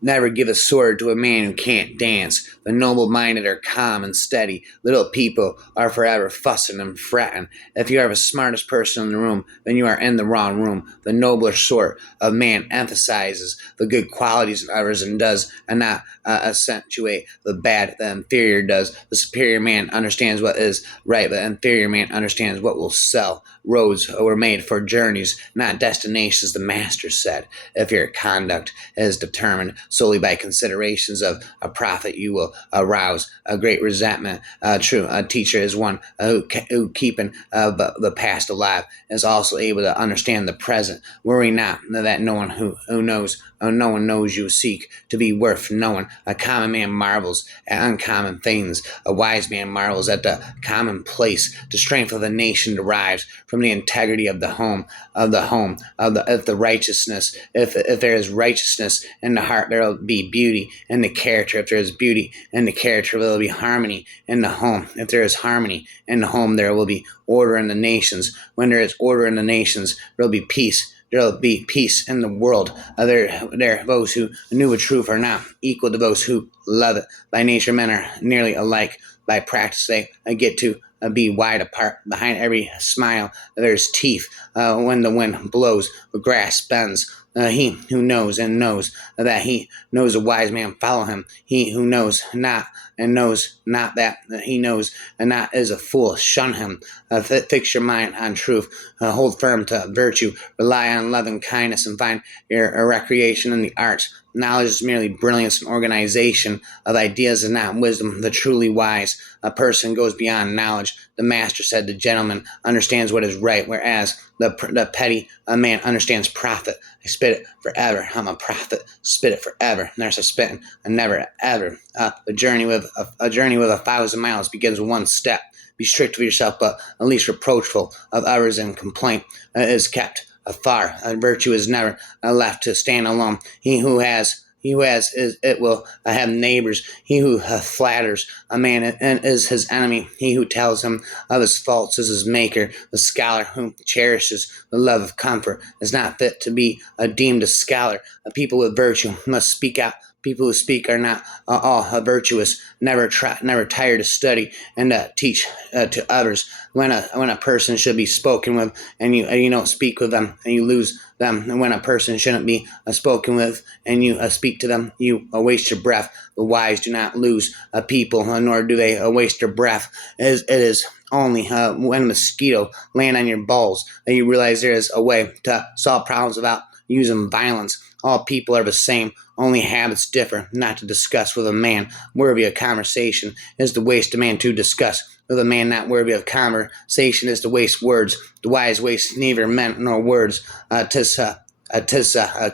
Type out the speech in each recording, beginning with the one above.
Never give a sword to a man who can't dance. The noble-minded are calm and steady. Little people are forever fussing and fretting. If you are the smartest person in the room, then you are in the wrong room. The nobler sort of man emphasizes the good qualities of others and does and not accentuate the bad. The inferior does. The superior man understands what is right. The inferior man understands what will sell. Roads were made for journeys, not destinations, the master said. If your conduct is determined solely by considerations of a profit, you will arouse a great resentment. True, a teacher is one who keeping the past alive is also able to understand the present. Worry not that no one knows you seek to be worth knowing. A common man marvels at uncommon things. A wise man marvels at the commonplace. The strength of the nation derives from the integrity of the home, if the righteousness, if there is righteousness in the heart, there will be beauty in the character. If there is beauty in the character, there will be harmony in the home. If there is harmony in the home, there will be order in the nations. When there is order in the nations, there will be peace. There will be peace in the world. Those who knew the truth are not equal to those who love it. By nature, men are nearly alike. By practice, they get to be wide apart. Behind every smile, there's teeth. When the wind blows, the grass bends. He who knows and knows that he knows a wise man follow him. He who knows not and knows not that he knows and not is a fool. Shun him. Fix your mind on truth. Hold firm to virtue. Rely on love and kindness and find your recreation in the arts. Knowledge is merely brilliance and organization of ideas and not wisdom. The truly wise a person goes beyond knowledge. The master said the gentleman understands what is right, whereas the petty man understands profit. I spit it forever. I'm a prophet. Spit it forever. There's a spitting. I never ever. A journey with 1,000 miles begins with one step. Be strict with yourself, but at least reproachful of others, and complaint is kept afar. Virtue is never left to stand alone. He who has it will have neighbors. He who flatters a man is his enemy. He who tells him of his faults is his maker. The scholar who cherishes the love of comfort is not fit to be deemed a scholar. A people with virtue must speak out. People who speak are not all virtuous. Never tire to study and teach to others. When a person should be spoken with, and you don't speak with them, and you lose them. And when a person shouldn't be spoken with, and you speak to them, you waste your breath. The wise do not lose people, nor do they waste their breath. It is only when a mosquito land on your balls that you realize there is a way to solve problems without using violence. All people are the same, only habits differ. Not to discuss with a man worthy of conversation is to waste a man to discuss. With a man not worthy of conversation is to waste words. The wise waste neither men nor words. Tis a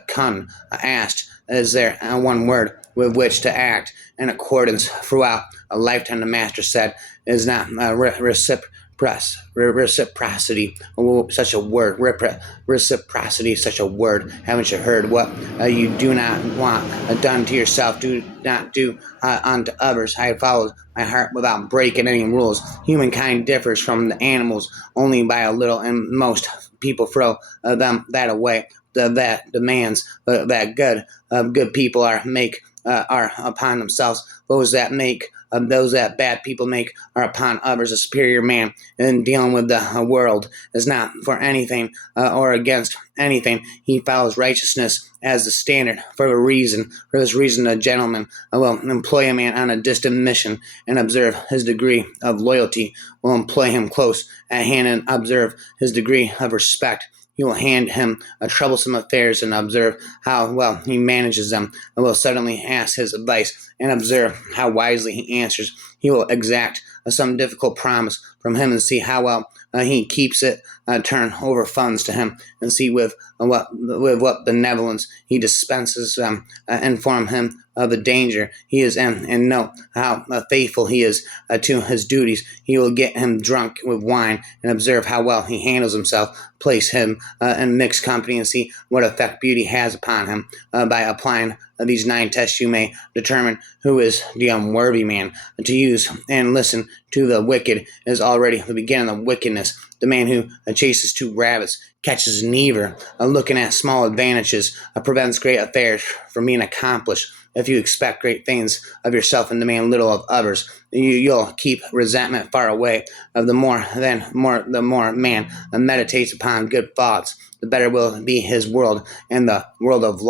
kun asked, is there one word with which to act in accordance throughout a lifetime? The master said, is not reciprocity such a word. Reciprocity such a word. Haven't you heard? What you do not want done to yourself, do not do unto others. I have followed my heart without breaking any rules. Humankind differs from the animals only by a little, and most people throw them that away. That demands that good people are upon themselves. Those that bad people make are upon others. A superior man in dealing with the world is not for anything or against anything. He follows righteousness as the standard. For this reason, a gentleman will employ a man on a distant mission and observe his degree of loyalty. Will employ him close at hand and observe his degree of respect. He will hand him troublesome affairs and observe how well he manages them, and will suddenly ask his advice and observe how wisely he answers. He will exact some difficult promise from him and see how well he keeps it. Turn over funds to him and see with what benevolence he dispenses them. Inform him of the danger he is in, and note how faithful he is to his duties. He will get him drunk with wine and observe how well he handles himself. Place him in mixed company and see what effect beauty has upon him. By applying these 9 tests, you may determine who is the unworthy man. To use and listen to the wicked is already the beginning of wickedness. The man who chases two rabbits catches neither. Looking at small advantages prevents great affairs from being accomplished. If you expect great things of yourself and demand little of others, you'll keep resentment far away. The more man meditates upon good thoughts, the better will be his world and the world at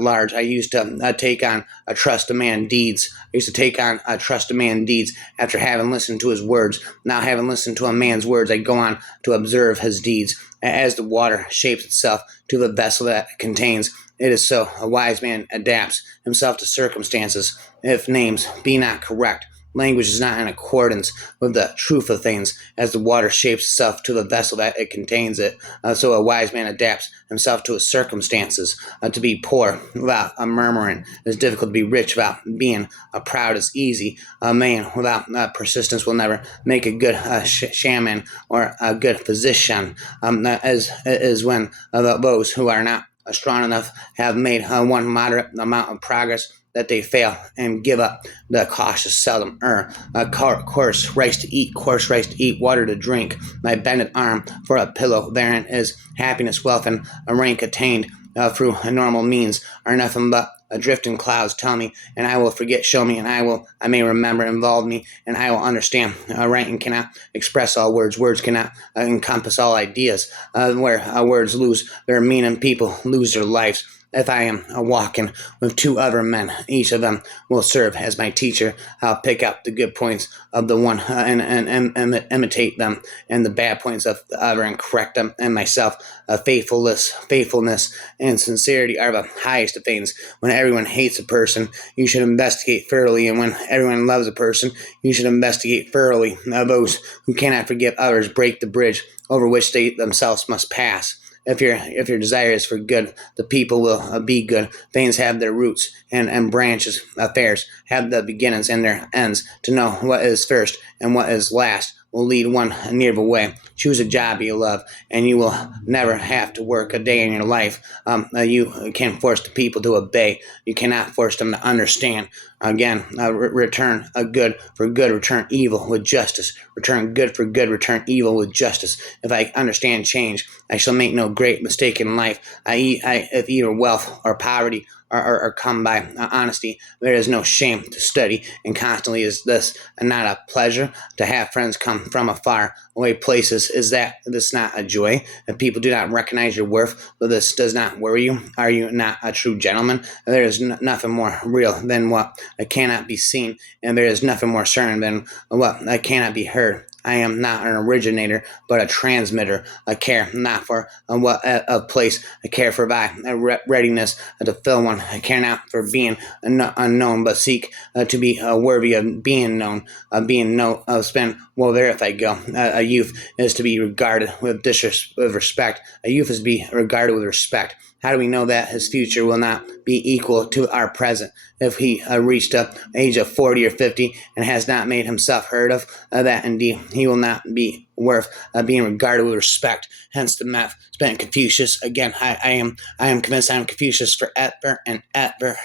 large. I used to take on a trust a man deeds. I used to take on a trust a man deeds after having listened to his words. Now, having listened to a man's words, I go on to observe his deeds. As the water shapes itself to the vessel that it contains, it is so a wise man adapts himself to circumstances. If names be not correct, language is not in accordance with the truth of things, as the water shapes itself to the vessel that it contains it. So a wise man adapts himself to his circumstances. To be poor without a murmuring is difficult. To be rich without being proud is easy. A man without persistence will never make a good shaman or a good physician. As when those who are not strong enough have made one moderate amount of progress that they fail and give up. The cautious seldom err. Coarse rice to eat, water to drink. My bended arm for a pillow, therein is happiness, wealth, and a rank attained through normal means are nothing but drifting clouds. Tell me, and I will forget. Show me, and I may remember. Involve me, and I will understand. Writing cannot express all words. Words cannot encompass all ideas. Where words lose their meaning, people lose their lives. If I am walking with two other men, each of them will serve as my teacher. I'll pick out the good points of the one and imitate them, and the bad points of the other and correct them and myself. Faithfulness, and sincerity are the highest of things. When everyone hates a person, you should investigate thoroughly, and when everyone loves a person, you should investigate thoroughly. Those who cannot forgive others break the bridge over which they themselves must pass. If your desire is for good, the people will be good. Things have their roots and branches. Affairs have the beginnings and their ends. To know what is first and what is last will lead one near the way. Choose a job you love, and you will never have to work a day in your life. You can force the people to obey. You cannot force them to understand. Again, return a good for good, return evil with justice. Return good for good, return evil with justice. If I understand change, I shall make no great mistake in life. If either wealth or poverty are come by honesty, there is no shame to study, and constantly is this not a pleasure to have friends come from afar away places? Is this not a joy? If people do not recognize your worth, but this does not worry you, are you not a true gentleman? There is nothing more real than what cannot be seen, and there is nothing more certain than what cannot be heard. I am not an originator, but a transmitter. I care not for what a place. I care for thy readiness to fill one. I care not for being unknown, but seek to be worthy of being known. Spend well there if I go. A youth is to be regarded with respect. A youth is to be regarded with respect. How do we know that his future will not be equal to our present? If he reached the age of 40 or 50 and has not made himself heard of, that indeed he will not be worth being regarded with respect. Hence the math spent Confucius. Again, I am convinced I am Confucius forever and ever.